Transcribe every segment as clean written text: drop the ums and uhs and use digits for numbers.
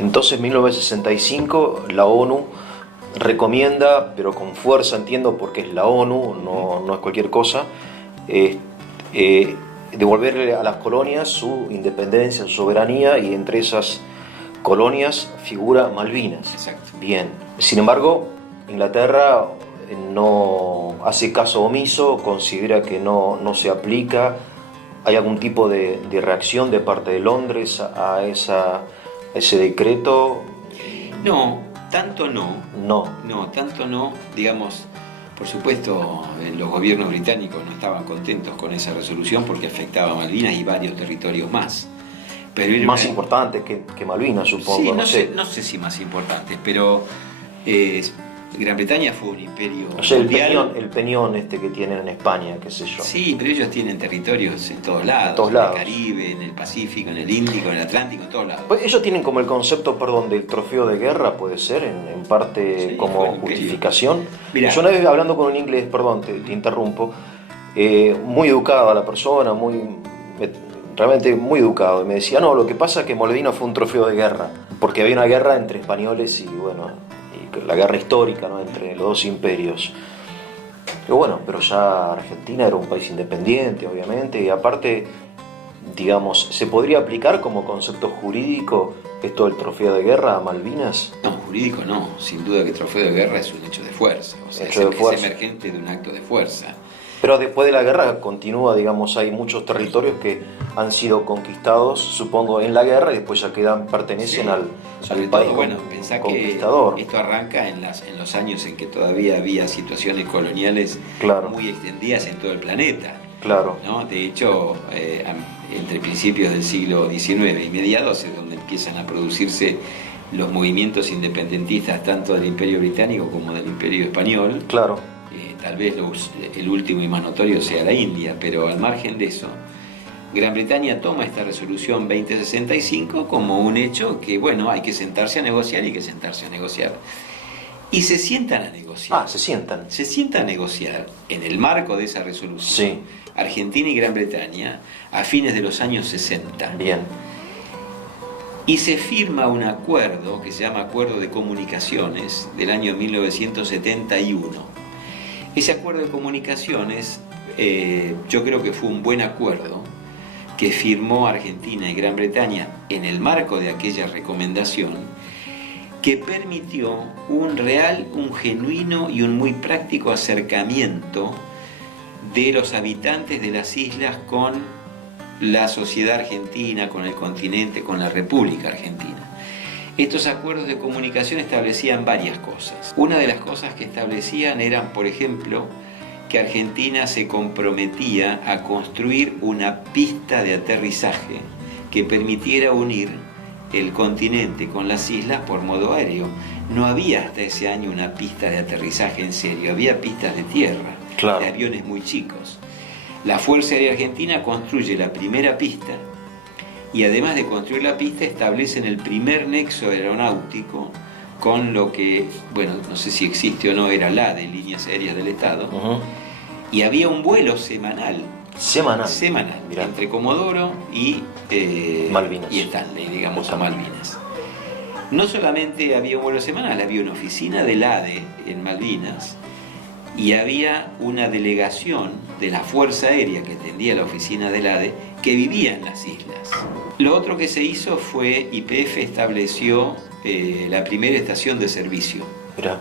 Entonces, en 1965, la ONU recomienda, pero con fuerza, entiendo, porque es la ONU, no es cualquier cosa, devolverle a las colonias su independencia, su soberanía, y entre esas colonias figura Malvinas. Exacto. Bien. Sin embargo, Inglaterra no hace caso omiso, considera que no se aplica. ¿Hay algún tipo de reacción de parte de Londres a ese decreto? No, tanto no. No. No, tanto no. Digamos, por supuesto, los gobiernos británicos no estaban contentos con esa resolución porque afectaba a Malvinas y varios territorios más. Pero era Más importantes que Malvinas, supongo. Sí, no sé si más importantes, pero Gran Bretaña fue un imperio O sea, mundial. el peñón este que tienen en España, qué sé yo. Sí, pero ellos tienen territorios en todos lados. Todos lados. En el Caribe, en el Pacífico, en el Índico, en el Atlántico, en todos lados. Pues ellos tienen como el concepto, perdón, del trofeo de guerra, puede ser, en parte Sí, como fue un imperio. justificación. Mirá. Yo una vez hablando con un inglés, perdón, te interrumpo, muy educado a la persona, realmente muy educado, y me decía, no, lo que pasa es que Malvinas fue un trofeo de guerra, porque había una guerra entre españoles y, bueno, y la guerra histórica, ¿no?, entre los dos imperios. Pero bueno, pero ya Argentina era un país independiente, obviamente, y aparte, digamos, ¿se podría aplicar como concepto jurídico esto del trofeo de guerra a Malvinas? No, jurídico no. Sin duda que trofeo de guerra es un hecho de fuerza. O sea, Hecho de fuerza. es emergente de un acto de fuerza. Pero después de la guerra continúa, digamos, hay muchos territorios que han sido conquistados, supongo, en la guerra, y después ya pertenecen al Sobre país todo, bueno, pensá conquistador. que esto arranca en los años en que todavía había situaciones coloniales Claro. muy extendidas en todo el planeta. Claro. ¿No? De hecho, entre principios del siglo XIX y mediados es donde empiezan a producirse los movimientos independentistas tanto del Imperio Británico como del Imperio Español. Claro. Tal vez el último y más notorio sea la India, pero al margen de eso, Gran Bretaña toma esta resolución 2065 como un hecho que, bueno, hay que sentarse a negociar y hay que sentarse a negociar. Y se sientan a negociar. Se sientan. Se sientan a negociar en el marco de esa resolución. Sí. Argentina y Gran Bretaña a fines de los años 60. Bien. Y se firma un acuerdo que se llama Acuerdo de Comunicaciones del año 1971. Ese acuerdo de comunicaciones yo creo que fue un buen acuerdo que firmó Argentina y Gran Bretaña en el marco de aquella recomendación que permitió un genuino y un muy práctico acercamiento de los habitantes de las islas con la sociedad argentina, con el continente, con la República Argentina. Estos acuerdos de comunicación establecían varias cosas. Una de las cosas que establecían eran, por ejemplo, que Argentina se comprometía a construir una pista de aterrizaje que permitiera unir el continente con las islas por modo aéreo. No había hasta ese año una pista de aterrizaje en serio, había pistas de tierra, claro, de aviones muy chicos. La Fuerza Aérea Argentina construye la primera pista y además de construir la pista establecen el primer nexo aeronáutico con lo que, bueno, no sé si existe o no, era la de Líneas Aéreas del Estado. Y había un vuelo semanal Mirá. entre Comodoro y Malvinas. y Stanley, digamos, a Malvinas. No solamente había un vuelo semanal, había una oficina del ADE en Malvinas y había una delegación de la Fuerza Aérea que atendía la oficina del ADE que vivía en las islas. Lo otro que se hizo fue, YPF estableció la primera estación de servicio. Mirá.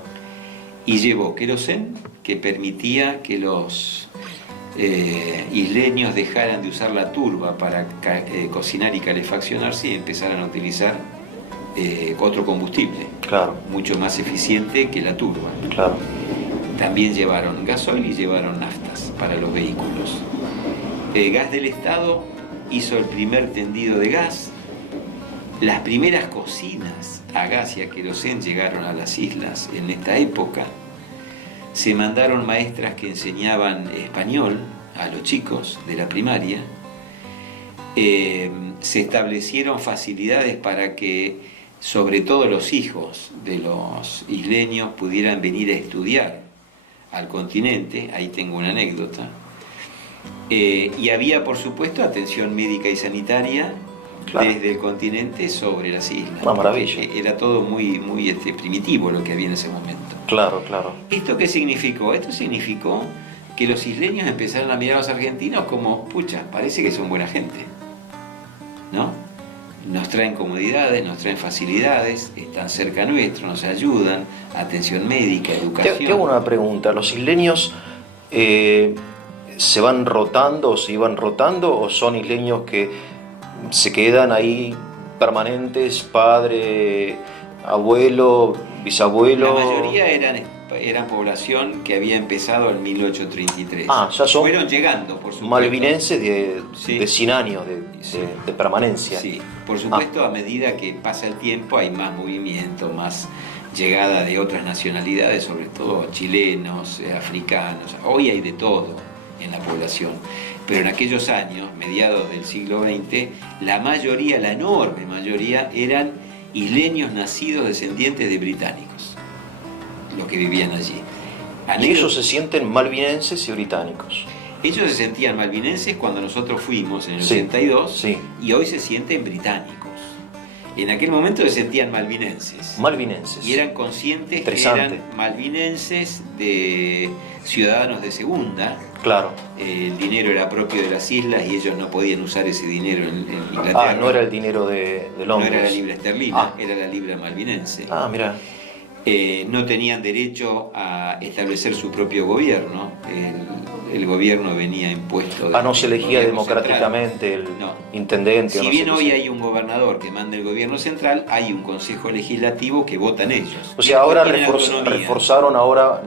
Y llevó querosén, que permitía que los isleños dejaran de usar la turba para cocinar y calefaccionarse y empezaran a utilizar otro combustible, claro, mucho más eficiente que la turba. Claro. También llevaron gasoil y llevaron naftas para los vehículos. Gas del Estado hizo el primer tendido de gas. Las primeras cocinas a gas y a querosén llegaron a las islas en esta época. Se mandaron maestras que enseñaban español a los chicos de la primaria. Se establecieron facilidades para que, sobre todo los hijos de los isleños, pudieran venir a estudiar al continente. Ahí tengo una anécdota. Y había, por supuesto, atención médica y sanitaria Claro. desde el continente sobre las islas. Una maravilla. Era todo muy, muy primitivo lo que había en ese momento. Claro, claro. ¿Esto qué significó? Esto significó que los isleños empezaron a mirar a los argentinos como, pucha, parece que son buena gente, ¿no? Nos traen comodidades, nos traen facilidades, están cerca nuestro, nos ayudan, atención médica, educación. Te hago una pregunta. ¿Los isleños se van rotando o se iban rotando o son isleños que se quedan ahí permanentes, padre, abuelo, bisabuelo? La mayoría eran población que había empezado en 1833. Ah, ya son fueron llegando, por supuesto. malvinenses Sí. de 100 años de permanencia. Sí, por supuesto, a medida que pasa el tiempo hay más movimiento, más llegada de otras nacionalidades, sobre todo chilenos, africanos. Hoy hay de todo en la población, pero en aquellos años, mediados del siglo XX, la mayoría, la enorme mayoría, eran isleños nacidos descendientes de británicos, los que vivían allí. Y ellos se sienten malvinenses y británicos. Ellos se sentían malvinenses cuando nosotros fuimos en el Sí, 82 sí. y hoy se sienten británicos. En aquel momento se sentían malvinenses. Malvinenses. Y eran conscientes que Interesante. eran malvinenses de ciudadanos de segunda. Claro. El dinero era propio de las islas y ellos no podían usar ese dinero en Inglaterra. Ah, no era el dinero de No Londres. era la libra esterlina, Ah. era la libra malvinense. Ah, mira. No tenían derecho a establecer su propio gobierno. El gobierno venía impuesto. Ah, no se elegía gobierno democráticamente central. el No. intendente. Si o no bien sé qué hoy sea. hay un gobernador que manda el gobierno central, hay un consejo legislativo que votan ellos. O sea, ahora Tienen autonomía. reforzaron ahora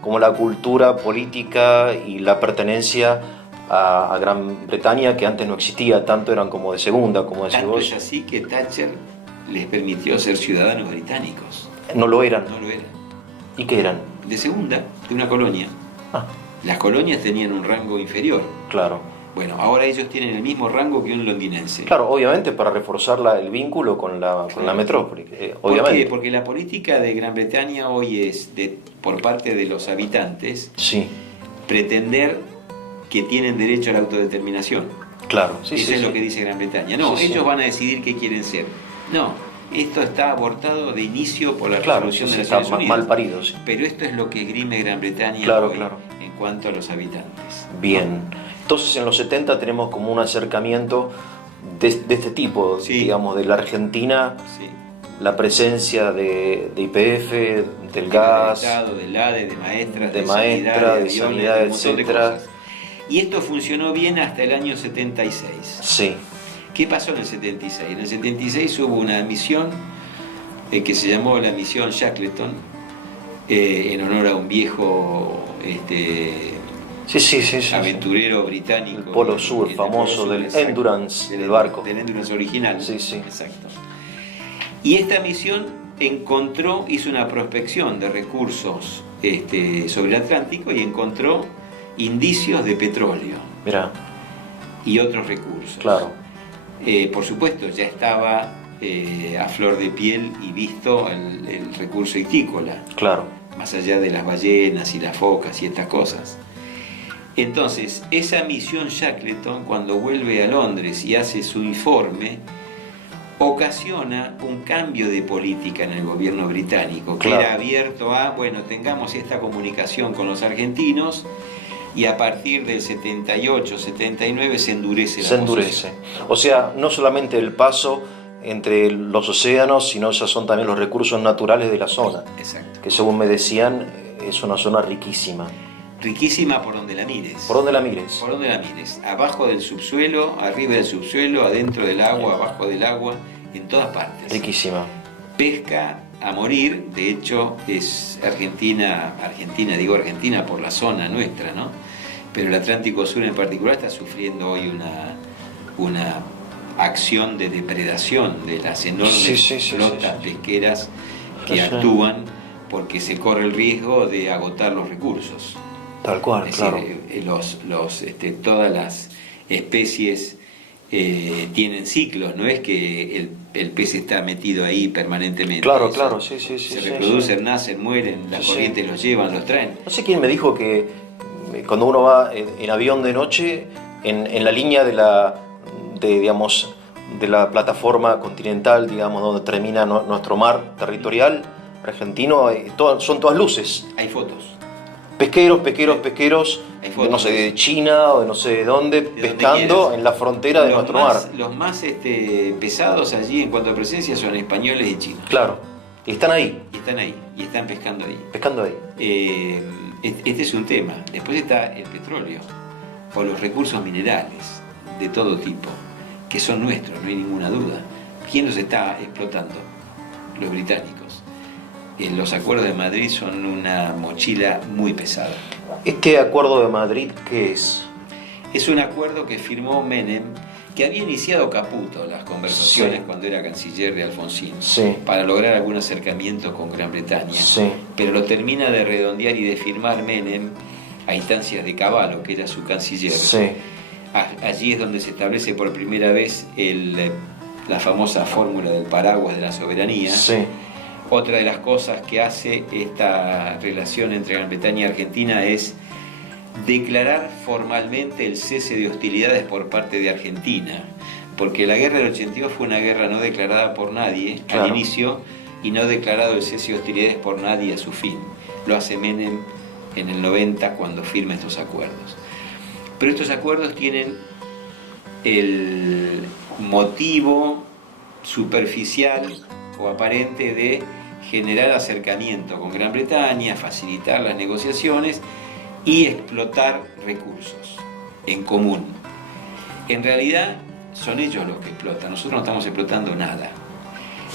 como la cultura política y la pertenencia a Gran Bretaña, que antes no existía, tanto eran como de segunda, como decís Tanto vos. es así que Thatcher les permitió ser ciudadanos británicos. No lo eran. No lo eran. ¿Y qué eran? De segunda, de una colonia. Ah, Las colonias tenían un rango inferior. claro. Bueno, ahora ellos tienen el mismo rango que un londinense. Claro, obviamente para reforzar el vínculo con la metrópoli. ¿Por Obviamente. qué? Porque la política de Gran Bretaña hoy es, por parte de los habitantes, Sí, pretender que tienen derecho a la autodeterminación. claro. Sí, Eso sí, es sí. lo que dice Gran Bretaña. No, Sí, sí. ellos van a decidir qué quieren ser. No, esto está abortado de inicio por la Claro, resolución sí, de sí, Naciones está Unidas. mal parido. Sí. Pero esto es lo que esgrime Gran Bretaña Claro, hoy claro. en cuanto a los habitantes. Bien. Entonces en los 70 tenemos como un acercamiento de este tipo, Sí. digamos, de la Argentina, Sí. la presencia de YPF, del Del gas, Estado, del ADE, de maestras, de maestra, de aviones, sanidad, de un montón de etcétera. cosas. Y esto funcionó bien hasta el año 76. Sí, ¿Qué pasó en el 76? En el 76 hubo una misión que se llamó la misión Shackleton, en honor a un viejo sí. aventurero británico. El Polo Sur, del famoso, Polo Sur, del exacto. Endurance, del barco. Del Endurance original. Sí, sí. Exacto. Y esta misión hizo una prospección de recursos sobre el Atlántico y encontró indicios de petróleo Mira, y otros recursos. claro. Por supuesto, ya estaba a flor de piel y visto el recurso ictícola, Claro. más allá de las ballenas y las focas y estas cosas. Entonces, esa misión Shackleton, cuando vuelve a Londres y hace su informe, ocasiona un cambio de política en el gobierno británico, que Claro. era abierto a, bueno, tengamos esta comunicación con los argentinos, y a partir del 78, 79 se endurece la Se endurece. O sea, no solamente el paso entre los océanos, sino ya son también los recursos naturales de la zona, posición. Exacto. que según me decían es una zona riquísima. Riquísima por donde la mires. ¿Por dónde la mires? Por donde la mires. Abajo del subsuelo, arriba del subsuelo, adentro del agua, abajo del agua, en todas partes. Riquísima. Pesca a morir, de hecho es Argentina por la zona nuestra, ¿no? Pero el Atlántico Sur en particular está sufriendo hoy una acción de depredación de las enormes flotas pesqueras que Sí. actúan porque se corre el riesgo de agotar los recursos. Tal cual, Es claro. decir, todas las especies tienen ciclos, no es que el pez está metido ahí permanentemente. Claro, Eso, claro, sí. Se reproducen, nacen, mueren, las Sí, corrientes los llevan, los traen. No sé quién me dijo que cuando uno va en avión de noche, en la línea digamos, de la plataforma continental, digamos, donde termina nuestro mar territorial argentino, son todas luces. Hay fotos. Pesqueros, Hay fotos, no sé, de China o de no sé de dónde, pescando en la frontera de nuestro mar. Los más pesados allí en cuanto a presencia son españoles y chinos. Claro, y están ahí. Y están ahí, y están pescando ahí. Pescando ahí. Este es un tema. Después está el petróleo o los recursos minerales de todo tipo, que son nuestros, no hay ninguna duda. ¿Quién los está explotando? Los británicos. Los acuerdos de Madrid son una mochila muy pesada. ¿Este acuerdo de Madrid qué es? Es un acuerdo que firmó Menem, que había iniciado Caputo las conversaciones Sí. cuando era canciller de Alfonsín, Sí. para lograr algún acercamiento con Gran Bretaña. Sí. Pero lo termina de redondear y de firmar Menem a instancias de Cavallo, que era su canciller. Sí. Allí es donde se establece por primera vez la famosa fórmula del paraguas de la soberanía. Sí. Otra de las cosas que hace esta relación entre Gran Bretaña y Argentina es declarar formalmente el cese de hostilidades por parte de Argentina, porque la guerra del 82 fue una guerra no declarada por nadie Claro. al inicio y no declarado el cese de hostilidades por nadie a su fin. Lo hace Menem en el 90 cuando firma estos acuerdos. Pero estos acuerdos tienen el motivo superficial o aparente de generar acercamiento con Gran Bretaña, facilitar las negociaciones y explotar recursos en común. En realidad son ellos los que explotan, nosotros no estamos explotando nada.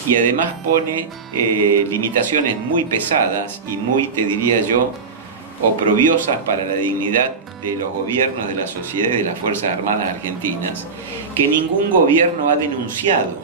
Y además pone limitaciones muy pesadas y muy, te diría yo, oprobiosas para la dignidad de los gobiernos, de la sociedad y de las Fuerzas Armadas argentinas, que ningún gobierno ha denunciado.